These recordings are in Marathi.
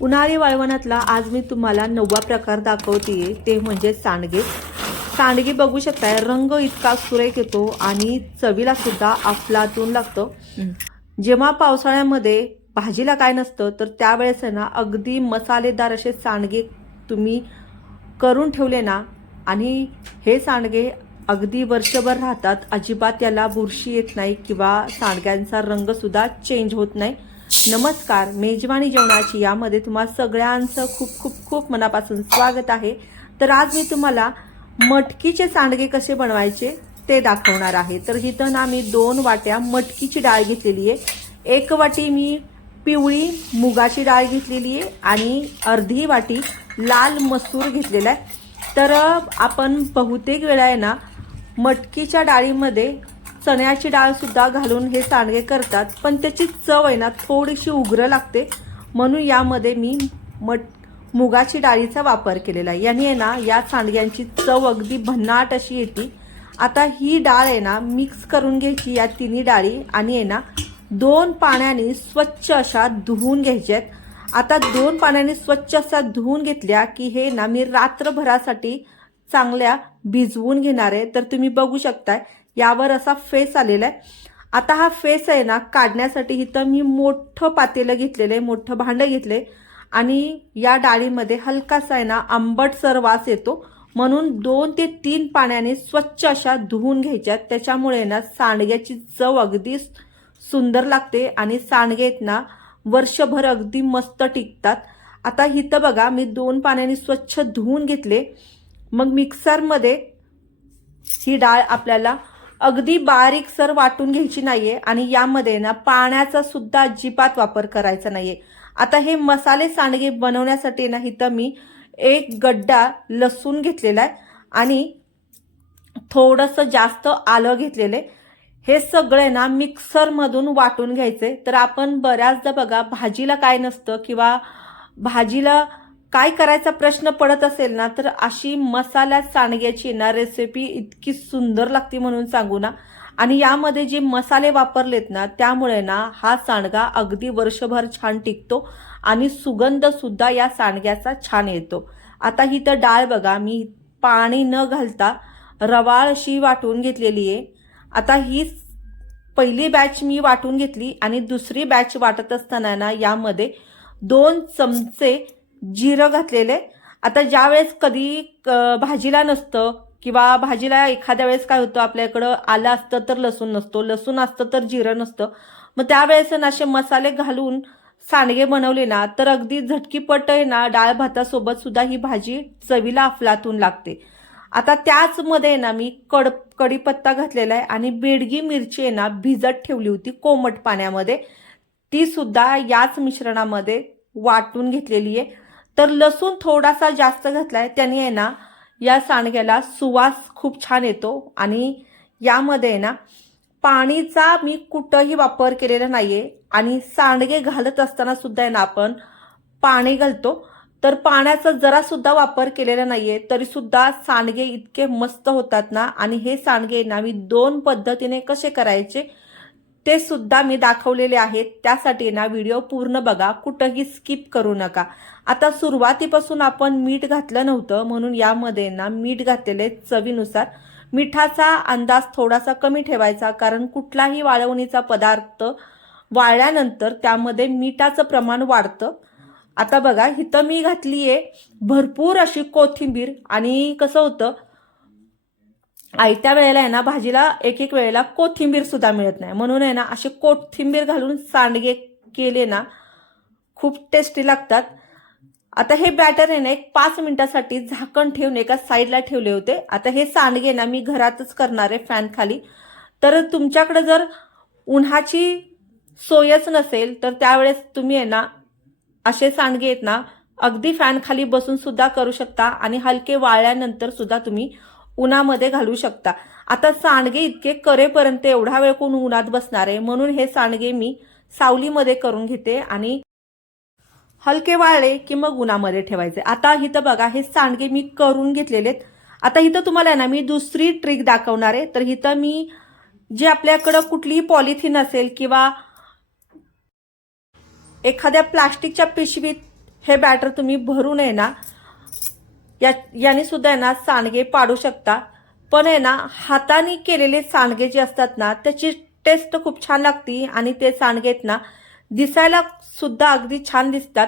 उन्हाळी वाळवणातला आज मी तुम्हाला नववा प्रकार दाखवते ते म्हणजे सांडगे. सांडगे बघू शकताय रंग इतका सुरेख येतो आणि चवीला सुद्धा अफलातून लागतं. जेव्हा पावसाळ्यामध्ये भाजीला काय नसतं तर त्यावेळेस आहे ना अगदी मसालेदार असे सांडगे तुम्ही करून ठेवले ना आणि हे सांडगे अगदी वर्षभर राहतात. अजिबात याला बुरशी येत नाही किंवा सांडग्यांचा रंग सुद्धा चेंज होत नाही. नमस्कार मेजवानी जेवणाची यामध्ये तुम्हा सगळ्यांचं खूप खूप खूप मनापासून स्वागत आहे. तर आज मी तुम्हाला मटकीचे सांडगे कसे बनवायचे ते दाखवणार आहे. तर इथं ना मी दोन वाट्या मटकीची डाळ घेतलेली आहे. एक वाटी मी पिवळी मुगाची डाळ घेतलेली आहे आणि अर्धी वाटी लाल मसूर घेतलेला आहे. तर आपण बहुतेक वेळा आहे ना मटकीच्या डाळीमध्ये चण्याची डाळसुद्धा घालून हे सांडगे करतात पण त्याची चव आहे ना थोडीशी उग्र लागते. म्हणून यामध्ये मी मट मुगाची डाळीचा वापर केलेला आहे. याने आहे ना या सांडग्यांची चव अगदी भन्नाट अशी येते. आता ही डाळ आहे ना मिक्स करून घ्यायची या तिन्ही डाळी आणि आहे ना दोन पाण्याने स्वच्छ अशा धुवून घ्यायच्यात आता दोन पाण्याने स्वच्छ अशा धुवून घेतल्या की हे ना मी रात्रभरासाठी चांगल्या भिजवून घेणार आहे. तर तुम्ही बघू शकताय यावर असा फेस आलेला आहे आता हा फेस आहे ना काढण्यासाठी इथं मी मोठं पातेलं घेतलेलं आहे मोठं भांडं घेतले आणि या डाळीमध्ये हलकासा आहे ना आंबटसर वास येतो. म्हणून दोन ते तीन पाण्याने स्वच्छ अशा धुवून घ्यायच्यात. त्याच्यामुळे ना सांडग्याची चव अगदी सुंदर लागते आणि सांडगे ना वर्षभर अगदी मस्त टिकतात. आता इथं बघा मी दोन पाण्याने स्वच्छ धुवून घेतले. मग मिक्सरमध्ये ही डाळ आपल्याला अगदी बारीक सर वाटून घ्यायची नाहीये आणि यामध्ये ना पाण्याचा सुद्धा अजिबात वापर करायचा नाहीये. आता हे मसाले सांडगे बनवण्यासाठी ना इथं मी एक गड्डा लसूण घेतलेला आहे आणि थोडंसं जास्त आलं घेतलेलं आहे. हे सगळे ना मिक्सरमधून वाटून घ्यायचे. तर आपण बऱ्याचदा बघा भाजीला काय नसतं किंवा भाजीला काय करायचा प्रश्न पडत असेल ना तर अशी मसाल्या सांडग्याची ना रेसिपी इतकी सुंदर लागते म्हणून सांगू ना. आणि यामध्ये जे मसाले वापरलेत ना त्यामुळे ना हा सांडगा अगदी वर्षभर छान टिकतो आणि सुगंध सुद्धा या सांडग्याचा छान येतो. आता ही तर डाळ बघा मी पाणी न घालता रवाळ अशी वाटून घेतलेली आहे. आता ही पहिली बॅच मी वाटून घेतली आणि दुसरी बॅच वाटत असताना ना यामध्ये दोन चमचे जिरं घातलेले. आता ज्या वेळेस कधी क- भाजीला नसतं किंवा भाजीला एखाद्या वेळेस काय होतं आपल्याकडं आलं असतं तर लसूण नसतो लसूण असतं तर जिरं नसतं. मग त्यावेळेस ना असे मसाले घालून सांडगे बनवले ना तर अगदी झटकीपट आहे ना डाळ भातासोबत सुद्धा ही भाजी चवीला अफलातून लागते. आता त्याचमध्ये ना मी कड कडीपत्ता घातलेला आहे आणि बेडगी मिरची आहे ना भिजत ठेवली होती कोमट पाण्यामध्ये. ती सुद्धा याच मिश्रणामध्ये वाटून घेतलेली आहे. तर लसूण थोडासा जास्त घातलाय त्याने आहे ना या सांडग्याला सुवास खूप छान येतो. आणि यामध्ये आहे ना पाणीचा मी कुठंही वापर केलेला नाहीये. आणि सांडगे घालत असताना सुद्धा आहे ना आपण पाणी घालतो. तर पाण्याचा जरा सुद्धा वापर केलेला नाहीये तरी सुद्धा सांडगे इतके मस्त होतात ना. आणि हे सांडगे ना मी दोन पद्धतीने कसे करायचे ते सुद्धा मी दाखवलेले आहेत. त्यासाठी ना व्हिडिओ पूर्ण बघा कुठंही स्किप करू नका. आता सुरुवातीपासून आपण मीठ घातलं नव्हतं म्हणून यामध्ये ना मीठ घातलेले चवीनुसार. मिठाचा अंदाज थोडासा कमी ठेवायचा कारण कुठलाही वाळवणीचा पदार्थ वाळल्यानंतर त्यामध्ये मिठाचं प्रमाण वाढतं. आता बघा इथं मी घातली आहे भरपूर अशी कोथिंबीर आणि कसं होतं आयत्या वेळेला आहे ना भाजीला एक एक वेळेला कोथिंबीर सुद्धा मिळत नाही. म्हणून आहे ना असे कोथिंबीर घालून सांडगे केले ना खूप टेस्टी लागतात. आता हे बॅटर आहे ना एक पाच मिनिटासाठी झाकण ठेवून एका साईडला ठेवले होते. आता हे सांडगे ना मी घरातच करणार आहे फॅन खाली. तर तुमच्याकडे जर उन्हाची सोयच नसेल तर त्यावेळेस तुम्ही आहे ना असे सांडगे आहेत ना अगदी फॅन खाली बसून सुद्धा करू शकता आणि हलके वाळल्यानंतर सुद्धा तुम्ही उन्हामध्ये घालू शकता. आता सांडगे इतके करेपर्यंत एवढा वेळ कोण उन्हात बसणार आहे? म्हणून हे सांडगे मी सावलीमध्ये करून घेते आणि हलके वाळले की मग उन्हामध्ये ठेवायचे. आता इथं बघा हे सांडगे मी करून घेतलेले आहेत. आता इथं तुम्हाला ना मी दुसरी ट्रिक दाखवणार आहे. तर इथं मी जे आपल्याकडं कुठलीही पॉलिथिन असेल किंवा एखाद्या प्लास्टिकच्या पिशवीत हे बॅटर तुम्ही भरून आहे ना. या याने सुद्धा आहे ना सांडगे पाडू शकता. पण आहे ना हाताने केलेले सांडगे जे असतात ना त्याची टेस्ट खूप छान लागती आणि ते सांडगे ना दिसायला सुद्धा अगदी छान दिसतात.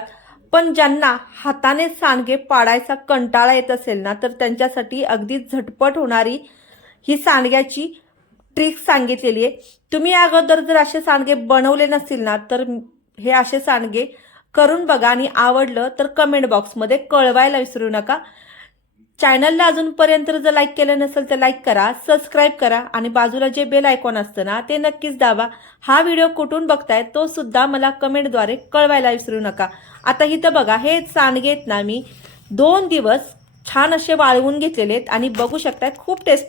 पण ज्यांना हाताने सांडगे पाडायचा कंटाळा येत असेल ना तर त्यांच्यासाठी अगदी झटपट होणारी ही सांडग्याची ट्रिक सांगितलेली आहे. तुम्ही अगोदर जर असे सांडगे बनवले नसतील ना तर हे असे सांडगे करून बघा आणि आवडलं तर कमेंट बॉक्समध्ये कळवायला विसरू नका. चॅनलला अजूनपर्यंत जर लाईक केलं नसेल तर लाईक करा सबस्क्राईब करा आणि बाजूला जे बेल आयकॉन असतं ना ते नक्कीच दाबा. हा व्हिडिओ कुठून बघताय तो सुद्धा मला कमेंटद्वारे कळवायला विसरू नका. आता इथं बघा हे सांडगेत ना मी दोन दिवस छान असे वाळवून घेतलेले आहेत आणि बघू शकतात खूप टेस्ट